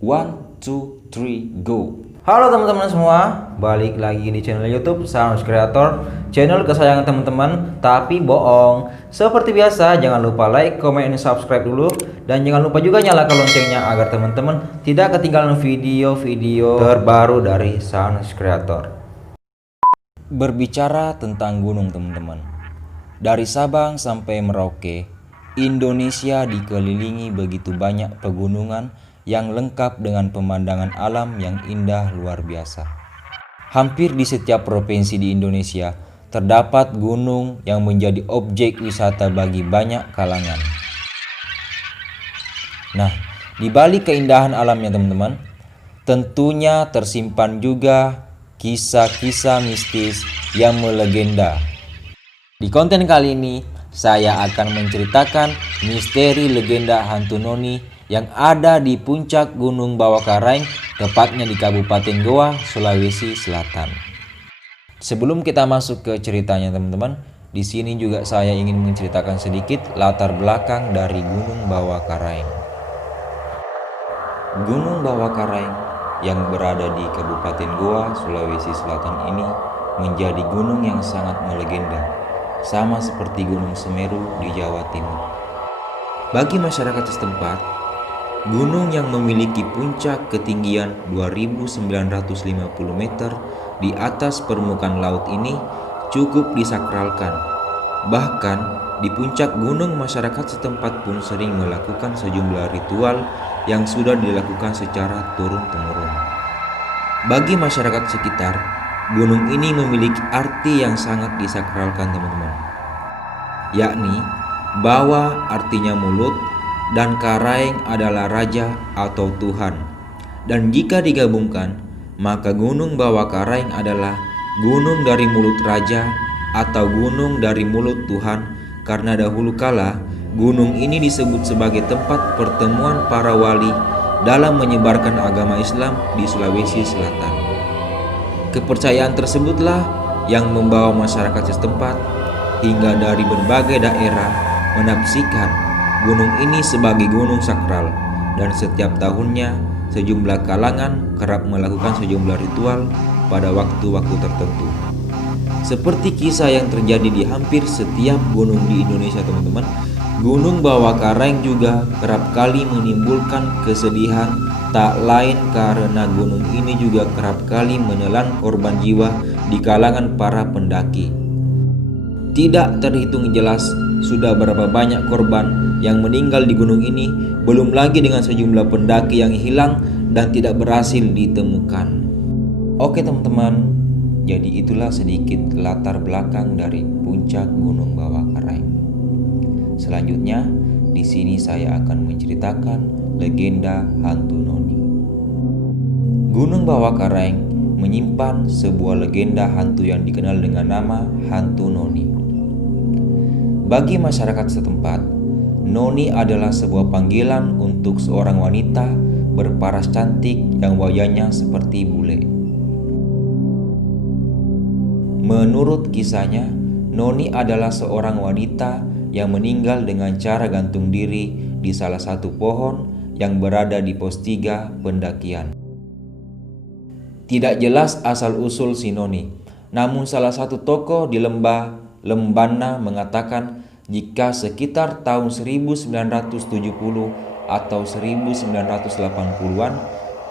One, two, three, go. Halo teman-teman semua, balik lagi di channel YouTube Sanos Creator, channel kesayangan teman-teman, tapi bohong. Seperti biasa, jangan lupa like, comment, dan subscribe dulu, dan jangan lupa juga nyalakan loncengnya agar teman-teman tidak ketinggalan video-video terbaru dari Sanos Creator. Berbicara tentang gunung teman-teman, dari Sabang sampai Merauke, Indonesia dikelilingi begitu banyak pegunungan yang lengkap dengan pemandangan alam yang indah luar biasa. Hampir di setiap provinsi di Indonesia terdapat gunung yang menjadi objek wisata bagi banyak kalangan. Nah, di balik keindahan alamnya teman-teman, tentunya tersimpan juga kisah-kisah mistis yang melegenda. Di konten kali ini, saya akan menceritakan misteri legenda hantu Noni yang ada di puncak Gunung Bawakaraeng, tepatnya di Kabupaten Goa, Sulawesi Selatan. Sebelum kita masuk ke ceritanya teman-teman, di sini juga saya ingin menceritakan sedikit latar belakang dari Gunung Bawakaraeng. Gunung Bawakaraeng yang berada di Kabupaten Goa, Sulawesi Selatan ini menjadi gunung yang sangat melegenda, sama seperti Gunung Semeru di Jawa Timur. Bagi masyarakat setempat, gunung yang memiliki puncak ketinggian 2950 meter di atas permukaan laut ini cukup disakralkan. Bahkan di puncak gunung, masyarakat setempat pun sering melakukan sejumlah ritual yang sudah dilakukan secara turun-temurun. Bagi masyarakat sekitar, gunung ini memiliki arti yang sangat disakralkan teman-teman, yakni Bawa artinya mulut dan Karaeng adalah raja atau Tuhan. Dan jika digabungkan, maka Gunung Bawakaraeng adalah gunung dari mulut raja atau gunung dari mulut Tuhan, karena dahulu kala gunung ini disebut sebagai tempat pertemuan para wali dalam menyebarkan agama Islam di Sulawesi Selatan. Kepercayaan tersebutlah yang membawa masyarakat setempat hingga dari berbagai daerah menafsirkan gunung ini sebagai gunung sakral, dan setiap tahunnya sejumlah kalangan kerap melakukan sejumlah ritual pada waktu-waktu tertentu. Seperti kisah yang terjadi di hampir setiap gunung di Indonesia teman-teman, Gunung Bawakaraeng juga kerap kali menimbulkan kesedihan, tak lain karena gunung ini juga kerap kali menelan korban jiwa di kalangan para pendaki. Tidak terhitung jelas sudah berapa banyak korban yang meninggal di gunung ini, belum lagi dengan sejumlah pendaki yang hilang dan tidak berhasil ditemukan. Oke teman-teman, jadi itulah sedikit latar belakang dari puncak Gunung Bawakaraeng. Selanjutnya, di sini saya akan menceritakan legenda hantu Noni. Gunung Bawakaraeng menyimpan sebuah legenda hantu yang dikenal dengan nama hantu Noni. Bagi masyarakat setempat, Noni adalah sebuah panggilan untuk seorang wanita berparas cantik yang wajahnya seperti bule. Menurut kisahnya, Noni adalah seorang wanita yang meninggal dengan cara gantung diri di salah satu pohon yang berada di pos 3 pendakian. Tidak jelas asal-usul si Noni, namun salah satu tokoh di lembah Lembana mengatakan jika sekitar tahun 1970 atau 1980-an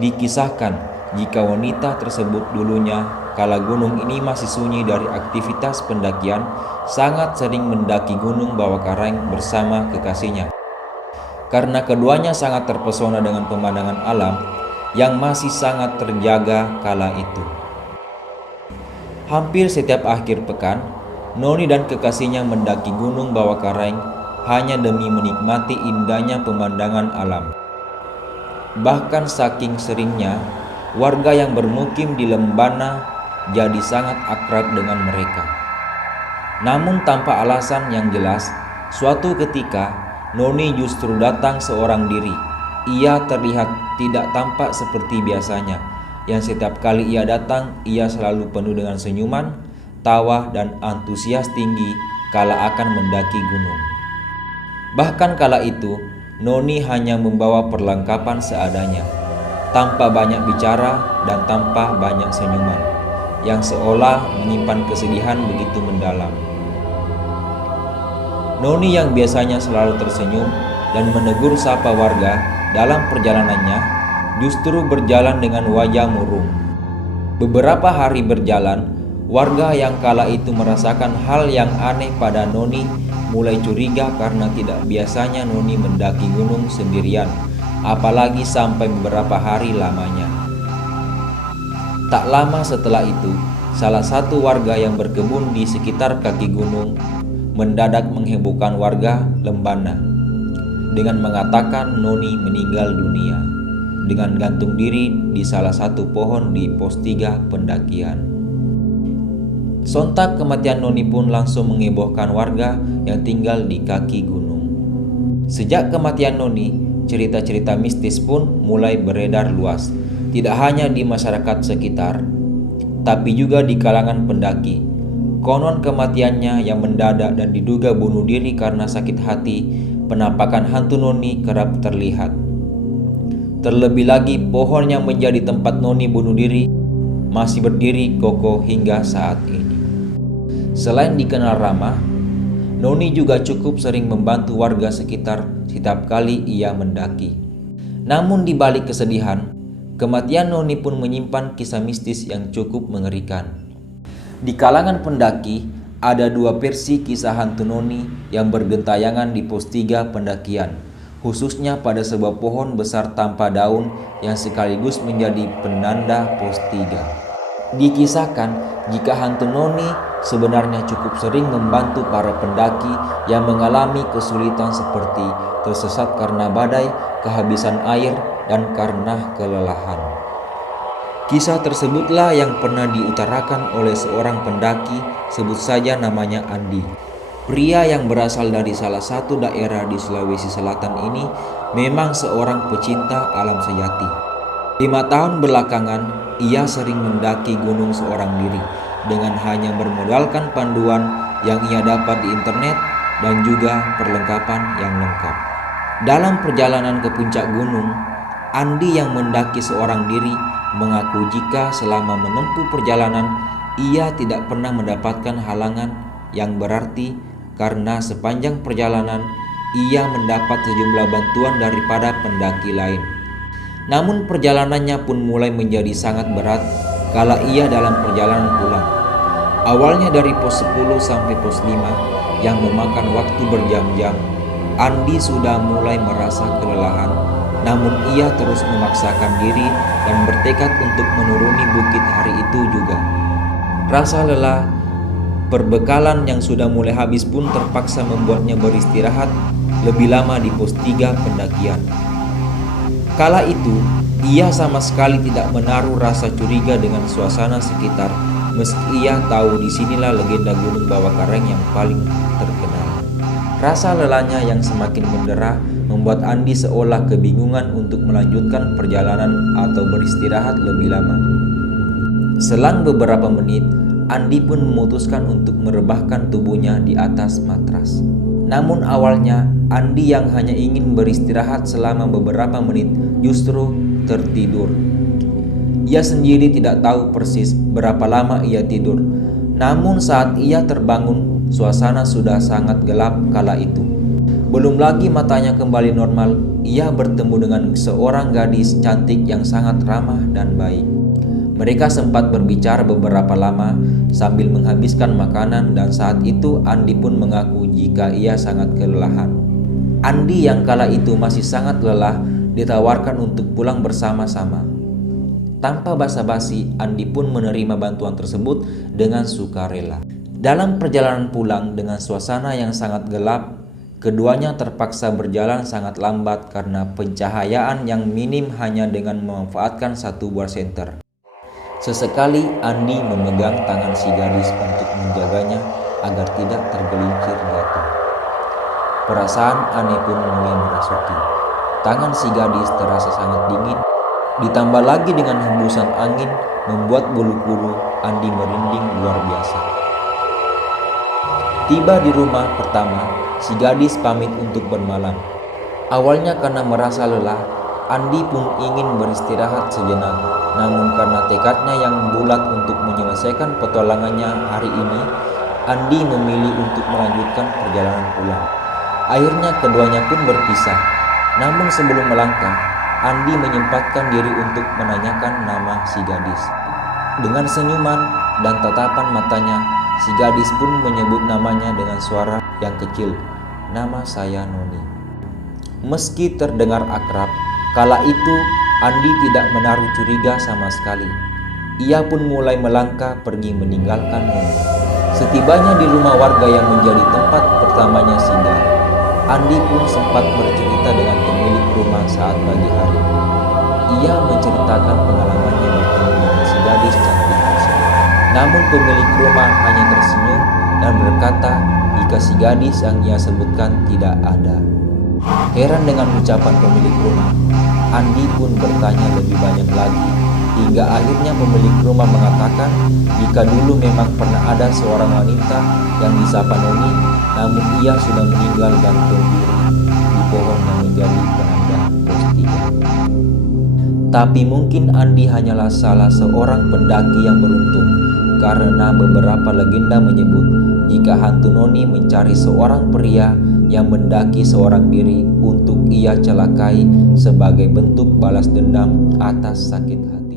dikisahkan jika wanita tersebut dulunya kala gunung ini masih sunyi dari aktivitas pendakian, sangat sering mendaki Gunung Bawakaraeng bersama kekasihnya. Karena keduanya sangat terpesona dengan pemandangan alam yang masih sangat terjaga kala itu. Hampir setiap akhir pekan, Noni dan kekasihnya mendaki Gunung Bawakaraeng hanya demi menikmati indahnya pemandangan alam. Bahkan saking seringnya, warga yang bermukim di Lembana jadi sangat akrab dengan mereka. Namun tanpa alasan yang jelas, suatu ketika Noni justru datang seorang diri. Ia terlihat tidak tampak seperti biasanya, yang setiap kali ia datang, ia selalu penuh dengan senyuman, tawa, dan antusias tinggi kala akan mendaki gunung. Bahkan kala itu, Noni hanya membawa perlengkapan seadanya. tanpa banyak bicara dan tanpa banyak senyuman, yang seolah menyimpan kesedihan begitu mendalam. Noni yang biasanya selalu tersenyum dan menegur sapa warga dalam perjalanannya, justru berjalan dengan wajah murung. Beberapa hari berjalan, warga yang kala itu merasakan hal yang aneh pada Noni mulai curiga karena tidak biasanya Noni mendaki gunung sendirian, apalagi sampai beberapa hari lamanya. Tak lama setelah itu, salah satu warga yang berkebun di sekitar kaki gunung mendadak menghebohkan warga Lembana dengan mengatakan Noni meninggal dunia dengan gantung diri di salah satu pohon di pos 3 pendakian. Sontak kematian Noni pun langsung menghebohkan warga yang tinggal di kaki gunung. Sejak kematian Noni, cerita-cerita mistis pun mulai beredar luas, tidak hanya di masyarakat sekitar, tapi juga di kalangan pendaki. Konon kematiannya yang mendadak dan diduga bunuh diri karena sakit hati, penampakan hantu Noni kerap terlihat. Terlebih lagi, pohon yang menjadi tempat Noni bunuh diri masih berdiri kokoh hingga saat ini. Selain dikenal ramah, Noni juga cukup sering membantu warga sekitar setiap kali ia mendaki. Namun di balik kesedihan, kematian Noni pun menyimpan kisah mistis yang cukup mengerikan. Di kalangan pendaki, ada dua versi kisah hantu Noni yang bergentayangan di pos 3 pendakian, khususnya pada sebuah pohon besar tanpa daun yang sekaligus menjadi penanda pos 3. Dikisahkan jika hantu Noni sebenarnya cukup sering membantu para pendaki yang mengalami kesulitan seperti tersesat karena badai, kehabisan air, dan karena kelelahan. Kisah tersebutlah yang pernah diutarakan oleh seorang pendaki, sebut saja namanya Andi. Pria yang berasal dari salah satu daerah di Sulawesi Selatan ini memang seorang pecinta alam sejati. 5 tahun belakangan, ia sering mendaki gunung seorang diri dengan hanya bermodalkan panduan yang ia dapat di internet dan juga perlengkapan yang lengkap. Dalam perjalanan ke puncak gunung, Andi yang mendaki seorang diri mengaku jika selama menempuh perjalanan ia tidak pernah mendapatkan halangan yang berarti karena sepanjang perjalanan ia mendapat sejumlah bantuan daripada pendaki lain. Namun perjalanannya pun mulai menjadi sangat berat kala ia dalam perjalanan pulang. Awalnya dari pos 10 sampai pos 5 yang memakan waktu berjam-jam, Andi sudah mulai merasa kelelahan. Namun ia terus memaksakan diri dan bertekad untuk menuruni bukit hari itu juga. Rasa lelah, perbekalan yang sudah mulai habis pun terpaksa membuatnya beristirahat lebih lama di pos 3 pendakian. Kala itu, ia sama sekali tidak menaruh rasa curiga dengan suasana sekitar, meski ia tahu disinilah legenda Gunung Bawah Karang yang paling terkenal. Rasa lelahnya yang semakin mendera membuat Andi seolah kebingungan untuk melanjutkan perjalanan atau beristirahat lebih lama. Selang beberapa menit, Andi pun memutuskan untuk merebahkan tubuhnya di atas matras. Namun awalnya, Andi yang hanya ingin beristirahat selama beberapa menit justru tertidur. Ia sendiri tidak tahu persis berapa lama ia tidur. Namun saat ia terbangun, suasana sudah sangat gelap kala itu. Belum lagi matanya kembali normal, ia bertemu dengan seorang gadis cantik yang sangat ramah dan baik. Mereka sempat berbicara beberapa lama sambil menghabiskan makanan dan saat itu Andi pun mengaku jika ia sangat kelelahan. Andi yang kala itu masih sangat lelah ditawarkan untuk pulang bersama-sama. Tanpa basa-basi, Andi pun menerima bantuan tersebut dengan sukarela. Dalam perjalanan pulang dengan suasana yang sangat gelap, keduanya terpaksa berjalan sangat lambat karena pencahayaan yang minim hanya dengan memanfaatkan satu buah senter. Sesekali Andi memegang tangan si gadis untuk menjaganya agar tidak tergelincir jatuh. Perasaan aneh pun mulai merasuki. Tangan si gadis terasa sangat dingin, ditambah lagi dengan hembusan angin membuat bulu kuduk Andi merinding luar biasa. Tiba di rumah pertama, si gadis pamit untuk bermalam. Awalnya karena merasa lelah, Andi pun ingin beristirahat sejenak, namun karena tekadnya yang bulat untuk menyelesaikan petualangannya hari ini, Andi memilih untuk melanjutkan perjalanan pulang. Akhirnya keduanya pun berpisah. Namun sebelum melangkah, Andi menyempatkan diri untuk menanyakan nama si gadis. Dengan senyuman dan tatapan matanya, si gadis pun menyebut namanya dengan suara yang kecil. "Nama saya Noni." Meski terdengar akrab, kala itu Andi tidak menaruh curiga sama sekali. Ia pun mulai melangkah pergi meninggalkan Noni. Setibanya di rumah warga yang menjadi tempat pertamanya singgah, Andi pun sempat bercerita dengan pemilik rumah saat pagi hari. Ia menceritakan pengalamannya bertemu dengan si gadis cantik tersebut. Namun pemilik rumah hanya tersenyum dan berkata jika si gadis yang ia sebutkan tidak ada. Heran dengan ucapan pemilik rumah, Andi pun bertanya lebih banyak lagi, hingga akhirnya pemilik rumah mengatakan jika dulu memang pernah ada seorang wanita yang disapa Noni, namun ia sudah meninggal gantung diri di pohon yang menjadi penanda pos 3. Tapi mungkin Andi hanyalah salah seorang pendaki yang beruntung, karena beberapa legenda menyebut jika hantu Noni mencari seorang pria yang mendaki seorang diri untuk ia celakai sebagai bentuk balas dendam atas sakit hati.